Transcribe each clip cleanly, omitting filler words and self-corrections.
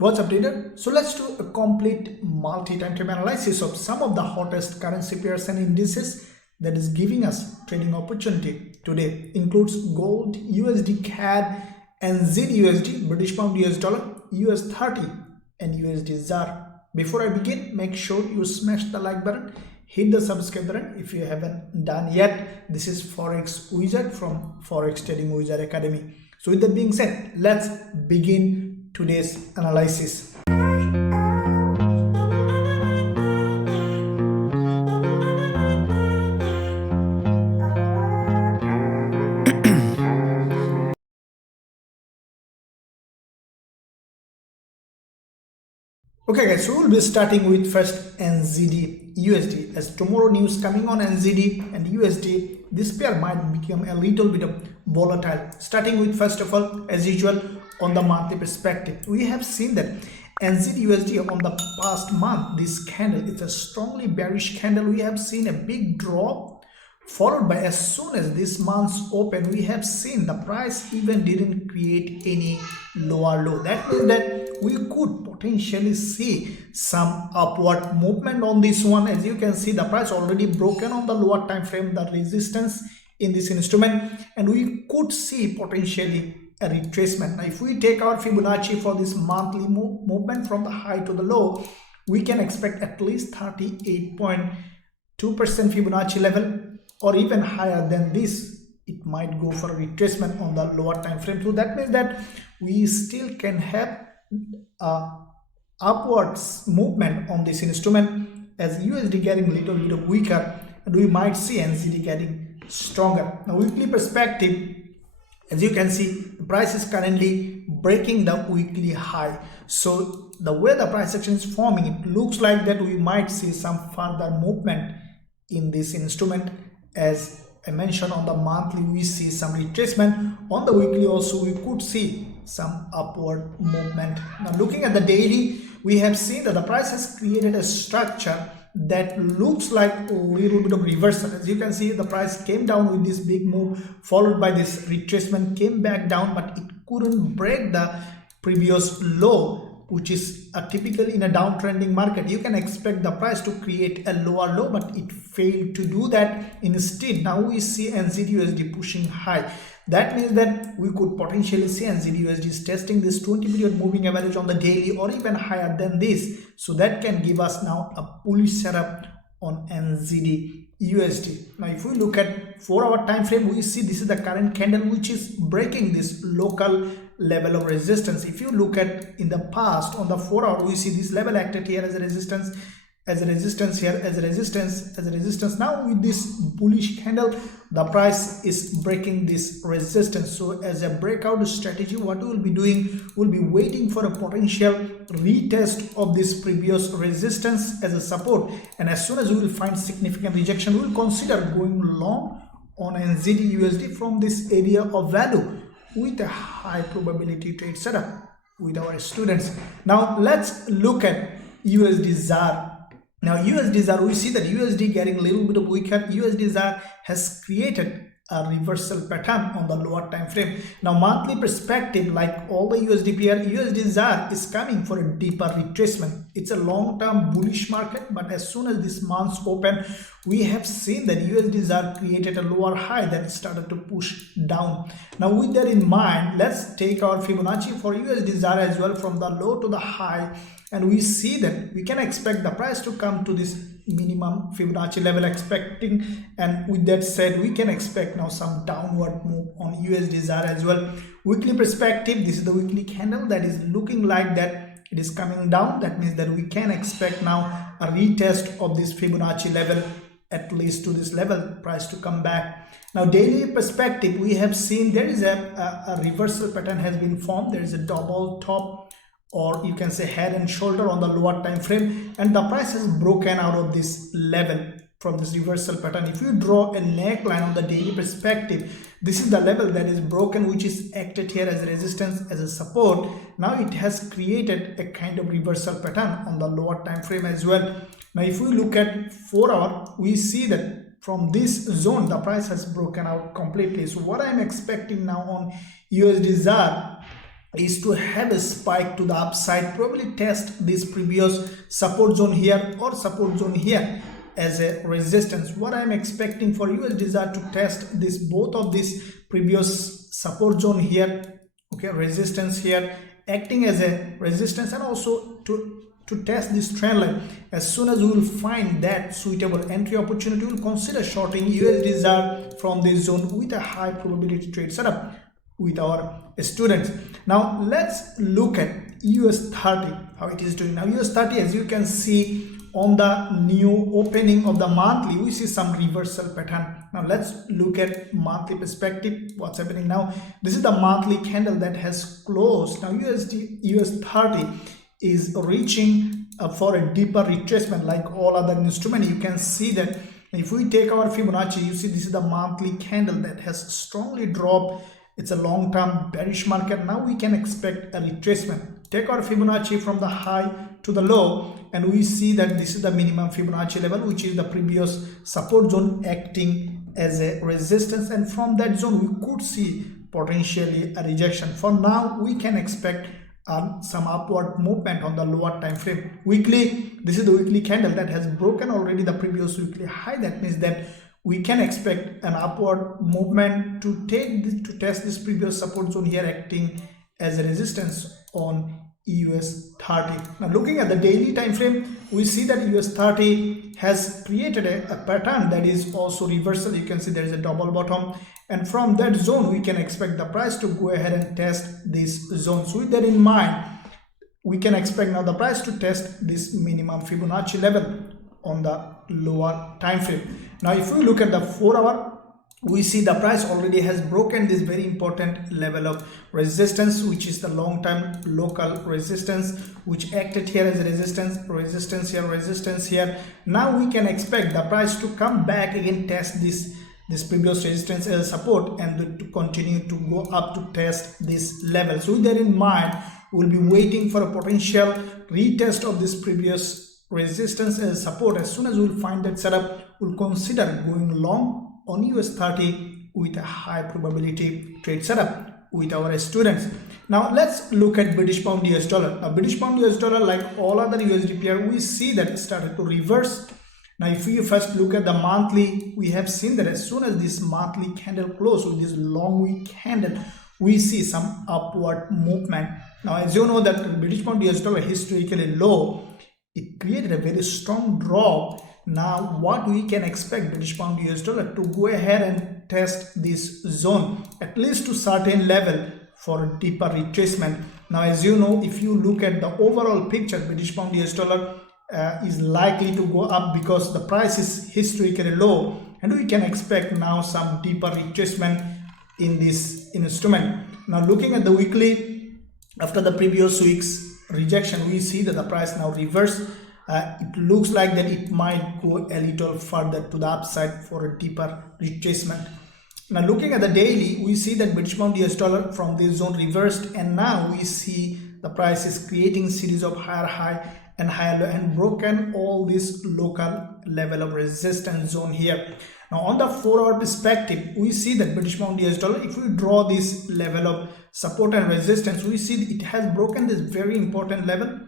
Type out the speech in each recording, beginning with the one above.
What's up, trader? So let's do a complete multi-time frame analysis of some of the hottest currency pairs and indices that is giving us trading opportunity today. Includes gold, USD CAD, NZDUSD, British Pound US Dollar, US30 and USDZAR. Before I begin, make sure you smash the like button, hit the subscribe button if you haven't done yet. This is Forex Wizard from Forex Trading Wizard Academy. So with that being said, let's begin today's analysis. Okay guys, so we'll be starting with first NZD USD. As tomorrow news coming on NZD and USD, this pair might become a little bit of volatile. Starting with first of all, as usual, on the monthly perspective, we have seen that NZD USD on the past month, this candle, it's a strongly bearish candle. We have seen a big drop, followed by as soon as this month's open, we have seen the price even didn't create any lower low. That means that we could potentially see some upward movement on this one. As you can see, the price already broken on the lower time frame, the resistance in this instrument, and we could see potentially a retracement. Now if we take our Fibonacci for this monthly movement from the high to the low, we can expect at least 38.2% Fibonacci level, or even higher than this. It might go for a retracement on the lower time frame. So that means that we still can have upwards movement on this instrument, as USD getting a little bit weaker, and we might see NZD getting stronger. Now weekly perspective, as you can see, the price is currently breaking the weekly high. So the way the price action is forming, it looks like that we might see some further movement in this instrument. As I mentioned, on the monthly we see some retracement, on the weekly also we could see some upward movement. Now looking at the daily, we have seen that the price has created a structure that looks like a little bit of reversal. As you can see, the price came down with this big move, followed by this retracement, came back down, but it couldn't break the previous low, which is typical in a downtrending market. You can expect the price to create a lower low, but it failed to do that. Instead, now we see NZDUSD pushing high. That means that we could potentially see NZDUSD is testing this 20-period moving average on the daily, or even higher than this. So that can give us now a bullish setup on NZDUSD. Now if we look at 4-hour time frame, we see this is the current candle which is breaking this local level of resistance. If you look at in the past on the 4-hour, we see this level acted here as a resistance, as a resistance here, as a resistance, as a resistance. Now with this bullish candle, the price is breaking this resistance. So as a breakout strategy, what we will be doing, we'll be waiting for a potential retest of this previous resistance as a support, and as soon as we will find significant rejection, we will consider going long on NZDUSD from this area of value with a high probability trade setup with our students. Now let's look at USDZAR. Now USDZAR, we see that USD getting a little bit of weaker. USDZAR has created a reversal pattern on the lower time frame. Now monthly perspective, like all the USD pair, USDZAR is coming for a deeper retracement. It's a long-term bullish market, but as soon as this month's open, we have seen that USDZAR created a lower high that started to push down. Now with that in mind, let's take our Fibonacci for USDZAR as well from the low to the high, and we see that we can expect the price to come to this minimum Fibonacci level expecting, and with that said, we can expect now some downward move on USDZAR as well. Weekly perspective, this is the weekly candle that is looking like that it is coming down. That means that we can expect now a retest of this Fibonacci level, at least to this level, price to come back. Now daily perspective, we have seen there is a reversal pattern has been formed. There is a double top, or you can say head and shoulder on the lower time frame, and the price has broken out of this level from this reversal pattern. If you draw a neckline on the daily perspective, this is the level that is broken, which is acted here as a resistance, as a support. Now it has created a kind of reversal pattern on the lower time frame as well. Now if we look at 4-hour, we see that from this zone the price has broken out completely. So what I'm expecting now on USDZAR, is to have a spike to the upside, probably test this previous support zone here or support zone here as a resistance. What I'm expecting for USDZAR to test this, both of these previous support zone here, okay, resistance here, acting as a resistance, and also to test this trend line. As soon as we will find that suitable entry opportunity, we will consider shorting USDZAR from this zone with a high probability trade setup with our students. Now let's look at US30, how it is doing. Now US30, as you can see on the new opening of the monthly, we see some reversal pattern. Now let's look at monthly perspective, what's happening now. This is the monthly candle that has closed. Now US30 is reaching for a deeper retracement like all other instruments. You can see that if we take our Fibonacci, you see this is the monthly candle that has strongly dropped. It's a long-term bearish market. Now we can expect a retracement. Take our Fibonacci from the high to the low, and we see that this is the minimum Fibonacci level, which is the previous support zone acting as a resistance, and from that zone we could see potentially a rejection. For now, we can expect some upward movement on the lower time frame. Weekly, this is the weekly candle that has broken already the previous weekly high. That means that we can expect an upward movement to test this previous support zone here, acting as a resistance on US30. Now looking at the daily time frame, we see that US30 has created a pattern that is also reversal. You can see there is a double bottom, and from that zone we can expect the price to go ahead and test this zone. So with that in mind, we can expect now the price to test this minimum Fibonacci level on the lower time frame. Now if we look at the 4-hour, we see the price already has broken this very important level of resistance, which is the long-term local resistance, which acted here as a resistance here, resistance here. Now we can expect the price to come back again, test this previous resistance as a support, and to continue to go up to test this level. So with that in mind, we'll be waiting for a potential retest of this previous resistance as support. As soon as we'll find that setup, we'll consider going long on US30 with a high probability trade setup with our students. Now let's look at British Pound US Dollar. Now British Pound US Dollar, like all other USD pair, we see that it started to reverse. Now if we first look at the monthly, we have seen that as soon as this monthly candle closed with this long week candle, we see some upward movement. Now as you know that British Pound US Dollar historically low, it created a very strong drop. Now what we can expect British Pound US Dollar to go ahead and test this zone at least to certain level for a deeper retracement. Now as you know, if you look at the overall picture, British Pound US Dollar is likely to go up because the price is historically low, and we can expect now some deeper retracement in this instrument. Now looking at the weekly, after the previous week's rejection, we see that the price now reversed. It looks like that it might go a little further to the upside for a deeper retracement. Now looking at the daily, we see that British Pound US Dollar from this zone reversed, and now we see the price is creating series of higher high and higher low, and broken all this local level of resistance zone here. Now on the 4-hour perspective, we see that British Pound US Dollar, if we draw this level of support and resistance, we see it has broken this very important level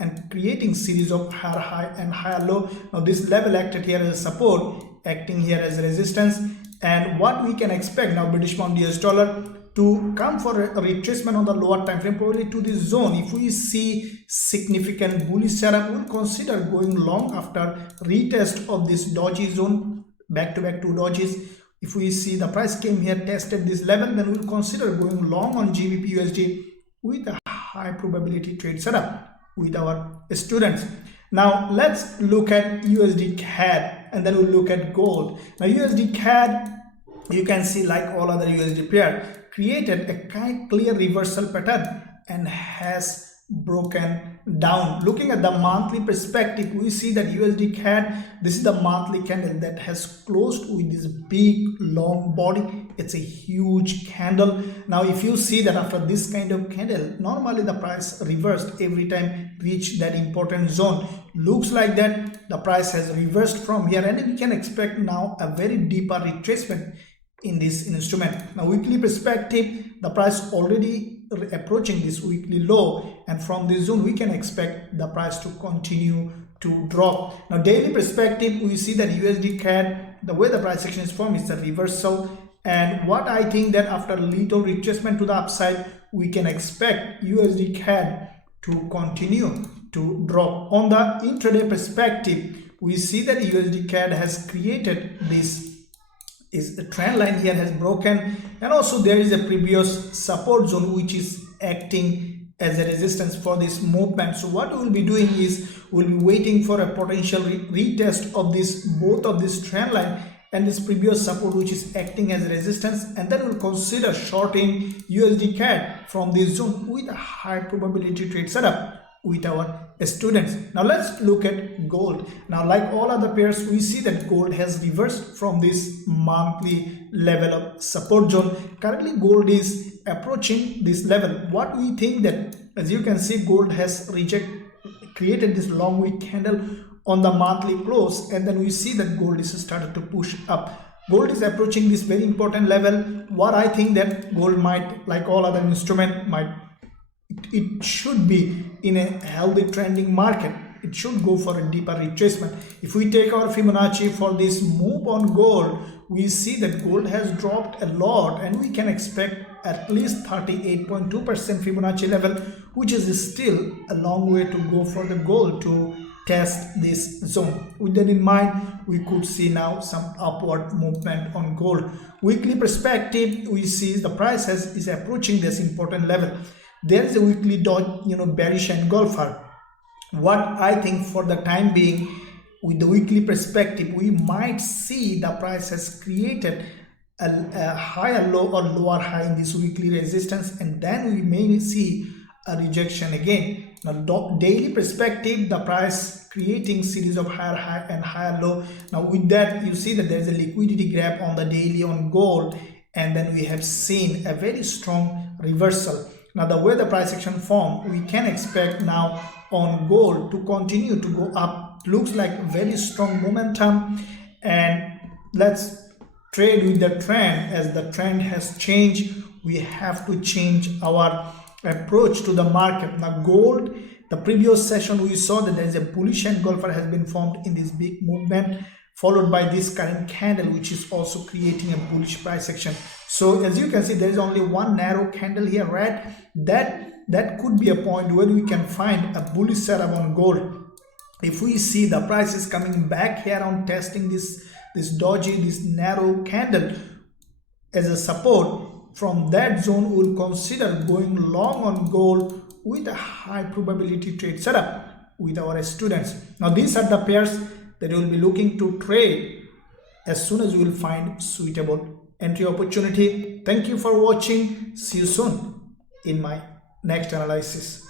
and creating series of higher high and higher low. Now this level acted here as a support, acting here as a resistance, and what we can expect now British Pound US Dollar to come for a retracement on the lower time frame, probably to this zone. If we see significant bullish setup, we'll consider going long after retest of this doji zone, back to back two dojis. If we see the price came here, tested this level, then we'll consider going long on GBPUSD with a high probability trade setup with our students. Now let's look at USD CAD, and then we'll look at gold. Now USD CAD, you can see like all other USD pair, created a kind of clear reversal pattern and has broken down. Looking at the monthly perspective, we see that USD CAD, this is the monthly candle that has closed with this big long body. It's a huge candle. Now if you see that after this kind of candle, normally the price reversed every time reach that important zone. Looks like that the price has reversed from here, and we can expect now a very deeper retracement in this instrument. Now weekly perspective, the price already approaching this weekly low, and from this zone we can expect the price to continue to drop. Now daily perspective, we see that USD CAD, the way the price action is formed, is a reversal, and what I think that after little retracement to the upside, we can expect USD CAD to continue to drop. On the intraday perspective, we see that USD CAD has created this is a trend line here, has broken, and also there is a previous support zone which is acting as a resistance for this movement. So what we will be doing is we'll be waiting for a potential retest of this, both of this trend line and this previous support which is acting as resistance, and then we'll consider shorting USD CAD from this zone with a high probability trade setup with our students. Now let's look at gold. Now, like all other pairs, we see that gold has reversed from this monthly level of support zone. Currently gold is approaching this level. What we think that, as you can see, gold has created this long wick candle on the monthly close, and then we see that gold is started to push up. Gold is approaching this very important level. What I think that gold might, like all other instrument, it should be in a healthy trending market. It should go for a deeper retracement. If we take our Fibonacci for this move on gold, we see that gold has dropped a lot, and we can expect at least 38.2% Fibonacci level, which is still a long way to go for the gold to test this zone. With that in mind, we could see now some upward movement on gold. Weekly perspective, we see the price is approaching this important level. There is a weekly bearish engulfer. What I think for the time being, with the weekly perspective, we might see the price has created a higher low or lower high in this weekly resistance, and then we may see a rejection again. Now daily perspective, the price creating series of higher high and higher low. Now with that, you see that there is a liquidity grab on the daily on gold, and then we have seen a very strong reversal. Now the way the price action formed, we can expect now on gold to continue to go up. Looks like very strong momentum, and let's trade with the trend. As the trend has changed, we have to change our approach to the market. Now gold, the previous session we saw that there is a bullish engulfer has been formed in this big movement, followed by this current candle which is also creating a bullish price action. So as you can see, there is only one narrow candle here, red. That could be a point where we can find a bullish setup on gold. If we see the price is coming back here on testing this narrow candle as a support, from that zone we'll consider going long on gold with a high probability trade setup with our students. Now these are the pairs that we will be looking to trade as soon as we will find suitable entry opportunity. Thank you for watching. See you soon in my next analysis.